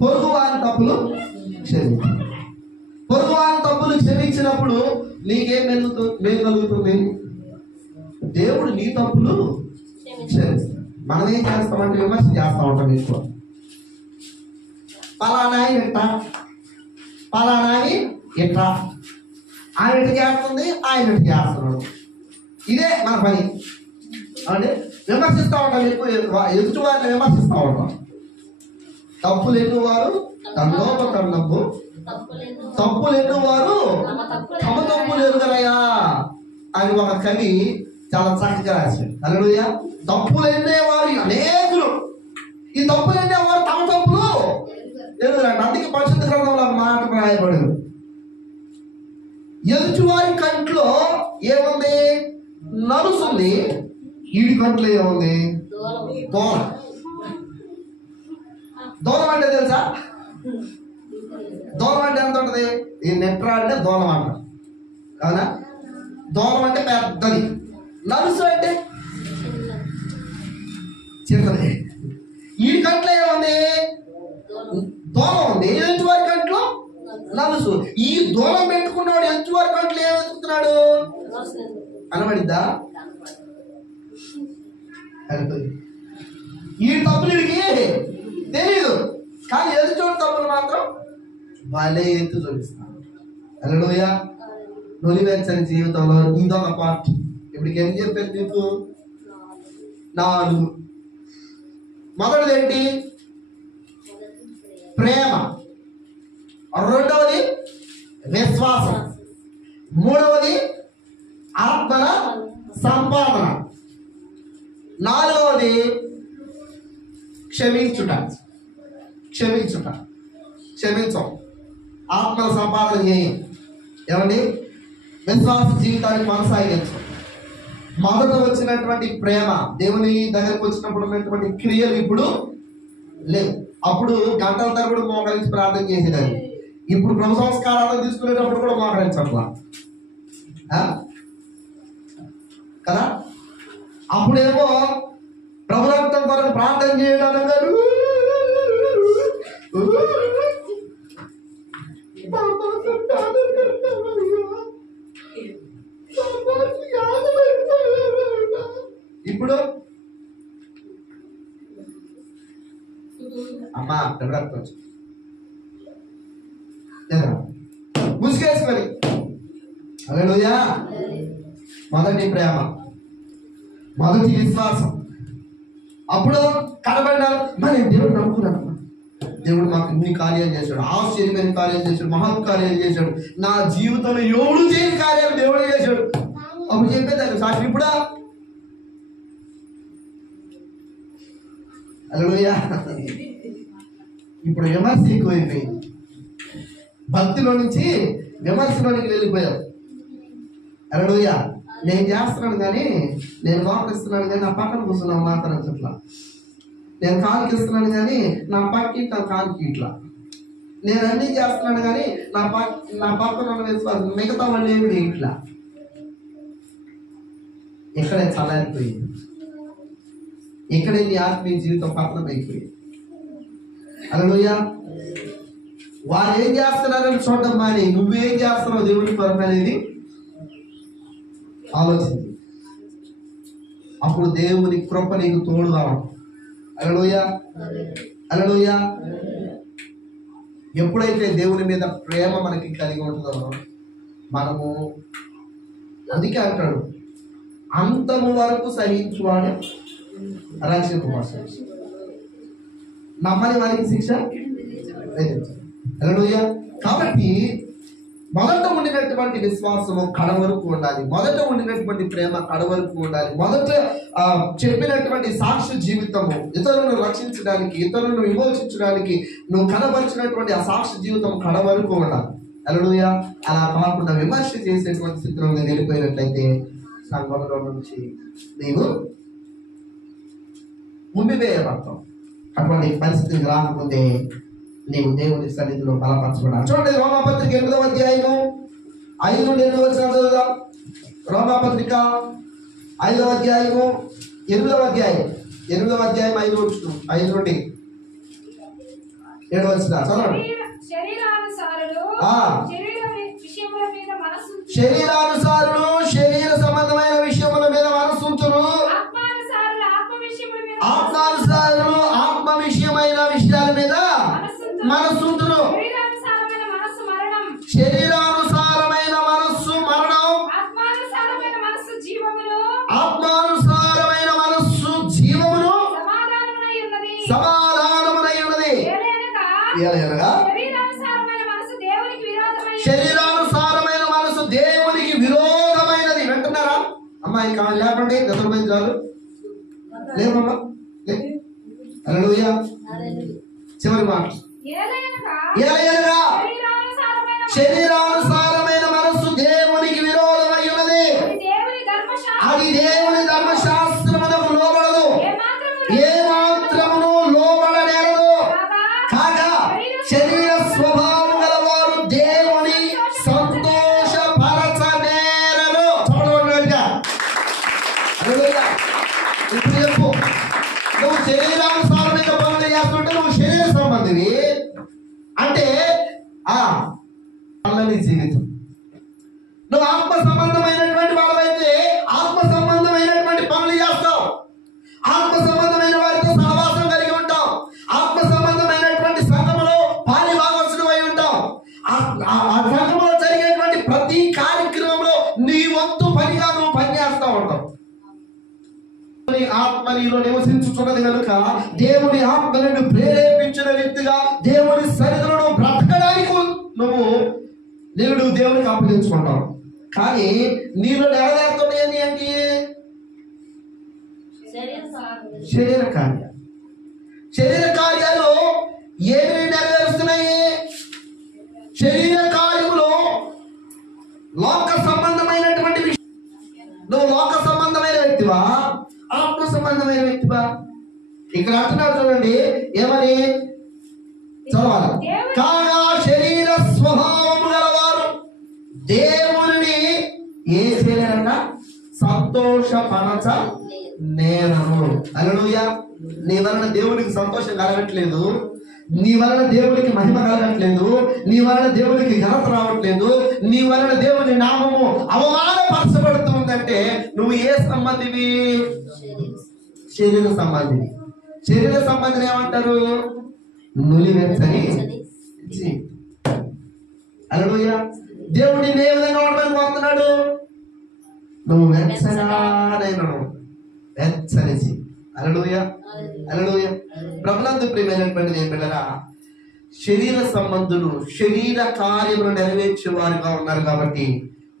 పొరుగు వారి తప్పులు క్షమించాలి. పొరుగు వారి తప్పులు క్షమించినప్పుడు నీకేం మేలు కలుగుతుంది? దేవుడు నీ తప్పులు క్షమిస్తాడు. మనం ఏం చేస్తామంటే విమర్శ చేస్తూ ఉంటాం ఎక్కువ. పలానా ఎట్లా, పలానా ఎట్లా, ఆయన ఎట్లా చేస్తుంది, ఆయన ఎట్లా చేస్తున్నాడు, ఇదే మన పని అంటే విమర్శిస్తూ ఉంటాం ఎక్కువ. ఎదుటి వారిని విమర్శిస్తూ ఉంటాం. తప్పులు ఎన్నువారు తనలో తప్పు, తప్పులు ఎన్నువారు తమ తప్పులు ఎరుగలయా అని ఒక కవి చాలా చక్కగా రాశాడు. హల్లెలూయా. తప్పులు ఎన్నేవారు అనేకులు, ఈ తప్పులు ఎన్నేవారు తమ తప్పులు ఎరుగలంట. అందుకే పరిశుద్ధ గ్రంథంలో ఒక మాట రాయబడింది, ఎదుటివారి కంట్లో ఏముంది, నలుసుంది, ఈడి కంట్లో ఏముంది, దూరం. దూరం అంటే తెలుసా, దూరం అంటే ఎంత ఉంటుంది, ఈ నెట్రా అంటే దూరం అంట, అవునా? దూరం అంటే పెద్దది, నలుసు అంటే చిన్నది. ఈడి కంట్లో ఏముంది, దూరం ఉంది, ఎదుటివారి కంట్లో నలుసు. ఈ దూరం పెట్టుకున్నాడు ఎదుటివారి కంట్లో ఏం వెతుకుతున్నాడు అనబడిద్దా? ఈ తప్పులకి తెలియదు, కానీ ఎదుటి తప్పులు మాత్రం వాళ్ళే ఎత్తు చూపిస్తాను. హల్లెలూయా. నొలివెచ్చని జీవితంలో ఇదొక పార్ట్. ఇప్పటికి ఏం చెప్పారు మీకు? 4. మొదటిది ఏంటి? ప్రేమ. రెండవది విశ్వాసం. మూడవది ఆత్మల సంపాదన. నాలుగవది క్షమించుట. క్షమించం, ఆత్మల సంపాదన చేయం, ఏమండి విశ్వాస జీవితాన్ని కొనసాగించం. మొదట వచ్చినటువంటి ప్రేమ, దేవుని దగ్గరకు వచ్చినప్పుడు ఉన్నటువంటి క్రియలు ఇప్పుడు లేవు. అప్పుడు గంటల తరబడి మోకరించి ప్రార్థన చేసేదాన్ని. ఇప్పుడు ప్రభు సంస్కారాలను తీసుకునేటప్పుడు కూడా మోకరించట్లా కదా. అప్పుడేమో ప్రభుత్వం కొరకు ప్రార్థన చేయడం గారు ఇప్పుడు అమ్మా ప్రభుత్వం ముసుగేసుకొని. హల్లెలూయా. మొదటి ప్రేమ, మొదటి విశ్వాసం. అప్పుడు కనబడ్డారు, మరి దేవుడు నమ్ముకున్నాను, దేవుడు మాకు ఇన్ని కార్యాలు చేశాడు, ఆశ్చర్యమైన కార్యాలు చేశాడు, మహత్ కార్యాలు చేశాడు, నా జీవితంలో ఎవడు చేయని కార్యాలు దేవుడు చేశాడు. అప్పుడు చెప్పేదాన్ని సాక్షి. ఇప్పుడా హల్లెలూయా. ఇప్పుడు విమర్శ ఎక్కువైపోయింది. భక్తిలో నుంచి విమర్శలోనికి వెళ్ళిపోయావు. హల్లెలూయా. నేను చేస్తున్నాను కానీ, నేను మోకరిస్తున్నాను కానీ నా పక్కన కూర్చున్నాను మోకరించట్లా. నేను కాలుకి ఇస్తున్నాను కానీ నా పక్కకి నా కాలుకి ఇట్లా. నేను అన్నీ చేస్తున్నాను కానీ నా పక్కన ఉన్న విశ్వాసం మిగతా వాళ్ళు ఏమిటి ఇట్లా. ఇక్కడే చల్లారిపోయింది, ఇక్కడే నీ ఆత్మీయ జీవితం పతనం అయిపోయింది. హల్లెలూయా. వారు ఏం చేస్తున్నారని చూడడం మాని నువ్వేం చేస్తున్నావు దేవుడి కొరకు అనేది ఆలోచించు. అప్పుడు దేవుని కృప నీకు తోడుగా ఉంటుంది. హల్లెలూయా. హల్లెలూయా. ఎప్పుడైతే దేవుని మీద ప్రేమ మనకి కలిగి ఉంటుందో మనము, అందుకే అంటాడు, అంతము వరకు సహించువాడు రక్షింపబడతాడు, నమ్మని వారికి శిక్ష వేధించదు. హల్లెలూయా. కాబట్టి మొదట ఉండినటువంటి విశ్వాసము కడ వరకు ఉండాలి, మొదట ఉండినటువంటి ప్రేమ కడ వరకు ఉండాలి, మొదట చెప్పినటువంటి సాక్షి జీవితము ఇతరులను రక్షించడానికి, ఇతరులను విమోచించడానికి నువ్వు కనబరిచినటువంటి ఆ సాక్షి జీవితం కడ వరకు ఉండాలి. హల్లెలూయా. అలా కాకుండా విమర్శ చేసేటువంటి స్థితిలో నేను వెళ్ళిపోయినట్లయితే సంఘంలో నుంచి నీవు ముందువేయబడతావు. అటువంటి పరిస్థితికి రాకపోతే నీవు దేవుని సన్నిధిలో బలపరచబడాలి. చూడండి, రోమాపత్రిక 8వ అధ్యాయము 5 నుండి 8 వచనాలు చదువుదాం. రోమాపత్రిక 5వ అధ్యాయము 8వ అధ్యాయం 5 వచనం 5 నుండి 7 వచనాలు చదవండి. శరీరానుసారులు శరీర సంబంధమైన విషయముల మీద మనస్సుంచును, మనస్సు ఉండును. శరీరానుసారమైన మనస్సు మరణం, ఆత్మానుసారమైన మనస్సు జీవమును సమాధానమునై ఉన్నది. శరీరానుసారమైన మనసు దేవునికి విరోధమైనది. వింటున్నారా అమ్మాయి? కావాలి లేకండి గతమైన చాలు లేమమ్మా. హల్లెలూయా. చివరి మాట, శరీరానుసారమైన మనస్సు దేవునికి విరోధమై ఉన్నది. అది దేవుని ధర్మశాస్త్రమునకు లోబడదు, ఏ మాత్రమును లోబడనేరదు. కాగా శరీర స్వభావం గలవారు దేవుని సంతోషపరచనేరరు. ఇప్పుడు చెప్పు, నువ్వు శరీరానుసారమైన పనులు చేస్తుంటే నువ్వు శరీర సంబంధివి అంటే పనులని జీవితం. నువ్వు ఆత్మ సంబంధమైనటువంటి వాళ్ళైతే ఆత్మ సంబంధమైనటువంటి పనులు చేస్తావు, ఆత్మ సంబంధమైన వారితో సహవాసం కలిగి ఉంటావు, ఆత్మ సంబంధమైనటువంటి సంఘములో పాలిభాగస్సులు అయి ఉంటావు. ఆ సంఘములో జరిగేటువంటి ప్రతి కార్యక్రమంలో నీ వంతు పనిగా నువ్వు పనిచేస్తూ ఉంటావు. ఆత్మ నీలో నివసించుతున్నది కనుక దేవుని ఆత్మను ప్రేరేపించిన వ్యక్తిగా దేవుని సన్నిధిలో బ్రతకడానికి నువ్వు దేవునికి అప్పగించుకుంటావు. కానీ నీలో నెరవేరుతున్నాయని ఏంటి? శరీర కార్యాలు. శరీర కార్యాలు ఏమి నెరవేరుస్తున్నాయి? శరీర కార్యములో లోక సంబంధమైనటువంటి విషయం. నువ్వు లోక సంబంధమైన వ్యక్తివా, ఆత్మ సంబంధమైన వ్యక్తివా? ఇక్కడ అంటున్నాడు చూడండి, ఏమని చదవాలి? కాగా శరీర స్వభావము గలవారు దేవుని ఏ చేయలేరన్న సంతోషపరచ నేరము. హల్లెలూయా. నీ వలన దేవునికి సంతోషం కలగట్లేదు, నీ వలన దేవునికి మహిమ కలగట్లేదు, నీ వలన దేవునికి ఘనత రావట్లేదు, నీ వలన దేవుని నామము అవమానపరచబడుతుందంటే నువ్వు ఏ సంబంధివి? శరీర సంబంధివి. శరీర సంబంధిని ఏమంటారు? నులివెచ్చని. హల్లెలూయా. దేవుడు ఏ విధంగా ఉండమని కోరుతున్నాడు? నువ్వు వెచ్చనైనను, వెచ్చనిచి. హల్లెలూయా. హల్లెలూయా. ప్రభునందు ప్రియమైనటువంటిది ఏంటంటారా, శరీర సంబంధులు శరీర కార్యములు నెరవేర్చే వారుగా ఉన్నారు కాబట్టి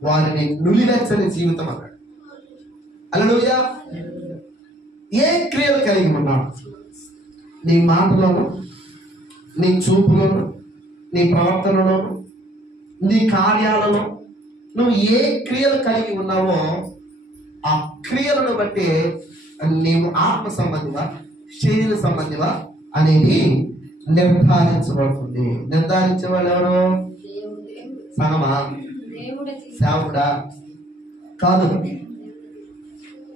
వారిని నులివెచ్చని జీవితం అన్నాడు. హల్లెలూయా. ఏ క్రియలు కలిగి ఉన్నావు? నీ మాటలోను, నీ చూపులోను, నీ ప్రవర్తనలో, నీ కార్యాలలో నువ్వు ఏ క్రియలు కలిగి ఉన్నావో ఆ క్రియలను బట్టి నీవు ఆత్మ సంబంధివా శరీర సంబంధివా అనేది నిర్ధారించబడుతుంది. నిర్ధారించే వాళ్ళు ఎవరు? సంగమా? సేవకుడా? కాదు.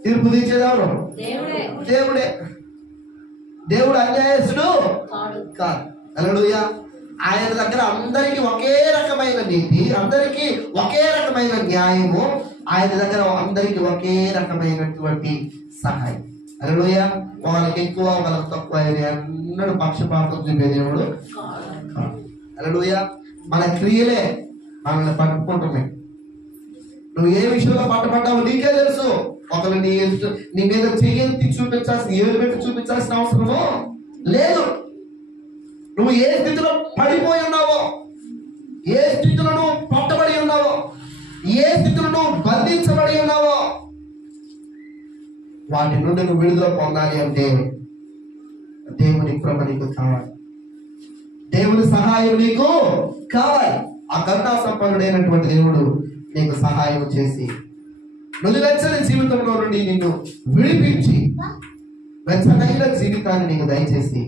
తీర్పు తీర్చేది ఎవరు? దేవుడే. దేవుడు అన్యాయస్తుడు కాదు. హల్లెలూయా. ఆయన దగ్గర అందరికీ ఒకే రకమైన నీతి, అందరికీ ఒకే రకమైన న్యాయము, ఆయన దగ్గర అందరికీ ఒకే రకమైనటువంటి సహాయం. హల్లెలూయా. వాళ్ళకి ఎక్కువ వాళ్ళకి తక్కువ అన్నడు పక్షపాతం చూపే దేవుడు. హల్లెలూయా. మన క్రియలే మనల్ని పట్టుకుంటున్నాయి. నువ్వు ఏ విషయంలో పట్టుబడ్డావు నీకే తెలుసు. ఒకరు నీ మీద చెయ్యి చూపించాల్సిన, ఏడు పెట్టి చూపించాల్సిన అవసరము లేదు. నువ్వు ఏ స్థితిలో పడిపోయి ఉన్నావో, ఏ స్థితిలో నువ్వు పట్టబడి ఉన్నావో, ఏ స్థితిలో నువ్వు బంధించబడి ఉన్నావో వాటి నుండి నువ్వు విడుదల పొందాలి అంటే దేవుని కృప నీకు కావాలి, దేవుని సహాయం నీకు కావాలి. ఆ కరుణా సంపన్నుడైనటువంటి దేవుడు నీకు సహాయం చేసి నులివెచ్చని జీవితంలో నుండి నిన్ను విడిపించి వెచ్చనైన జీవితాన్ని నీకు దయచేసి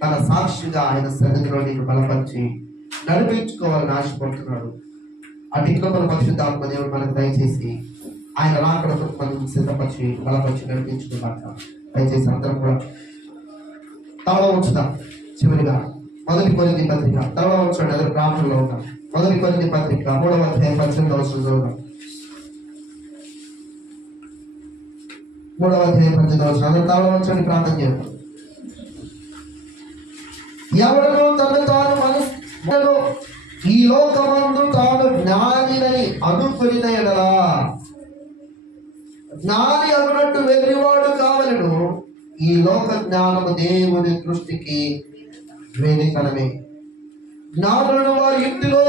తన సాక్షిగా ఆయన సన్నిధిలో నీకు బలపరిచి నడిపించుకోవాలని ఆశపడుతున్నాడు. అటు కృపల పరిశుద్ధాత్మ దేవుడు మనకు దయచేసి ఆయన రాకడకు మనం సిద్ధపరిచి బలపరిచి నడిపించుకున్నాక దయచేసి అందరం కూడా తవడ ఉంచుతాం. చివరిగా 1 కొరింథీ పత్రిక తవడ ఉంచండి. ఎదురు ప్రార్థనలో ఉన్నాం. 1 కొరింథీ పత్రిక 3వ అధ్యాయం 18వ వచనం చదువుదాం. 3వ అధ్యాయం 18వ వచనం. అందరూ తవడ ఉంచండి, ప్రార్థన చేద్దాం. ఎవడను తను తాను మనసు ఈ లోకమందు తాను జ్ఞానినని అనుకునిన ఎడలా జ్ఞాని అన్నట్టు వెర్రివాడు కావలను. ఈ లోక జ్ఞానము దేవుని దృష్టికి వేదికనమే. జ్ఞానులను వారి ఇంటిలో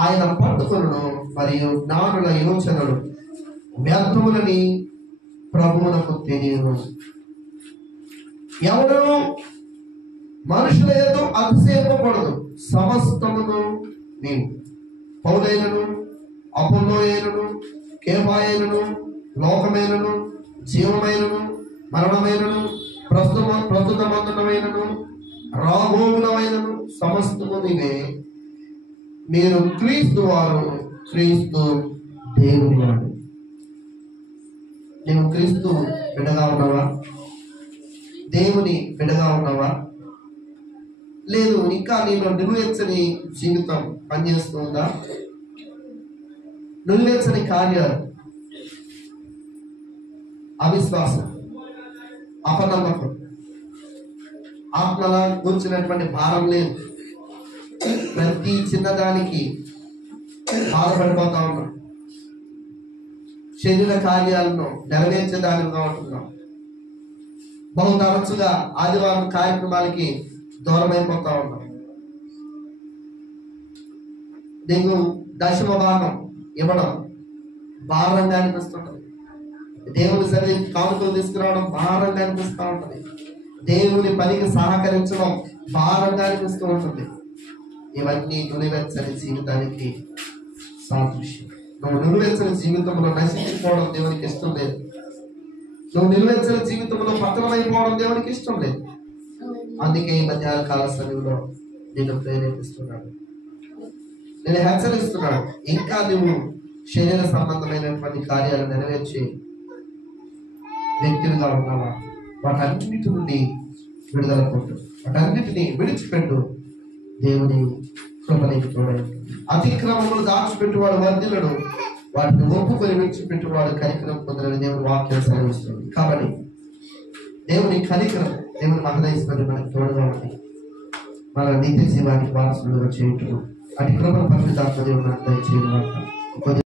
ఆయన పట్టుకొనును, మరియు జ్ఞానుల యోచనలు వ్యర్థములని ప్రభువునకు తెలియను. ఎవడు మనుషుల యందు అతిశయపడదు. సమస్తమును నీవు పౌలైనను, అపోల్లోయైనను, కేఫాయైనను, లోకమైనను, జీవమైనను, మరణమైనను, ప్రస్తుతమందునమైనను, రాబోవునమైనను సమస్తము నీవే. మీరు క్రీస్తు వారు, క్రీస్తు దేవుని వాడు. నీవు క్రీస్తు బిడ్డగా ఉన్నావా? దేవుని బిడ్డగా ఉన్నావా? లేదు, ఇంకా నీలో నిలువెచ్చని జీవితం పనిచేస్తుందా? నిలువెచ్చని కార్యాలు, అవిశ్వాసం, అపనమ్మకం, ఆత్మల కూర్చున్నటువంటి భారం లేదు. ప్రతి చిన్నదానికి బాధపడిపోతా ఉన్నాం. శరీర కార్యాలను నెరవేర్చేదానిగా ఉంటున్నాం. బహు తరచుగా ఆదివారం కార్యక్రమాలకి దూరమైపోతా ఉన్నాం. నీకు దశమ భాగం ఇవ్వడం భారంగా అనిపిస్తుంటది. దేవుని సరి కానుకలు తీసుకురావడం భారంగా అనిపిస్తూ ఉంటుంది. దేవుని పనికి సహకరించడం భారంగా అనిపిస్తూ ఉంటుంది. ఇవన్నీ నులివెచ్చని జీవితానికి సాదృశ్యం. నువ్వు నిలువెచ్చని జీవితంలో నశించిపోవడం దేవునికి ఇష్టం లేదు. నువ్వు నిలువెచ్చని జీవితంలో పతనమైపోవడం దేవునికి ఇష్టం లేదు. అందుకే ఈ మధ్యాహ్న కాల సమయంలో నిన్ను ప్రేరేపిస్తున్నాడు, నేను హెచ్చరిస్తున్నాడు. ఇంకా నువ్వు శరీర సంబంధమైనటువంటి కార్యాలు నెరవేర్చి వ్యక్తులుగా ఉన్నావా? వాటన్నిటి నుండి విడుదల పొందు, వాటన్నిటిని విడిచిపెట్టు. దేవుని కృప నీకు తోడై. అతిక్రమములు దాచిపెట్టువాడు వర్ధిల్లడు, వాటిని ఒప్పుకొని విడిచిపెట్టువాడు కనికరం పొందలని దేవుని వాక్యం సెలవిస్తుంది. కాబట్టి దేవుని కనికరం, దేవుని మహదైశ్వర్యం మనకు తోడుగా ఉంది. మన నిత్య జీవానికి వారసులుగా చేయటం అటు కృపను పరిశుద్ధాత్మ దేవుడు మనకు దయచేయను.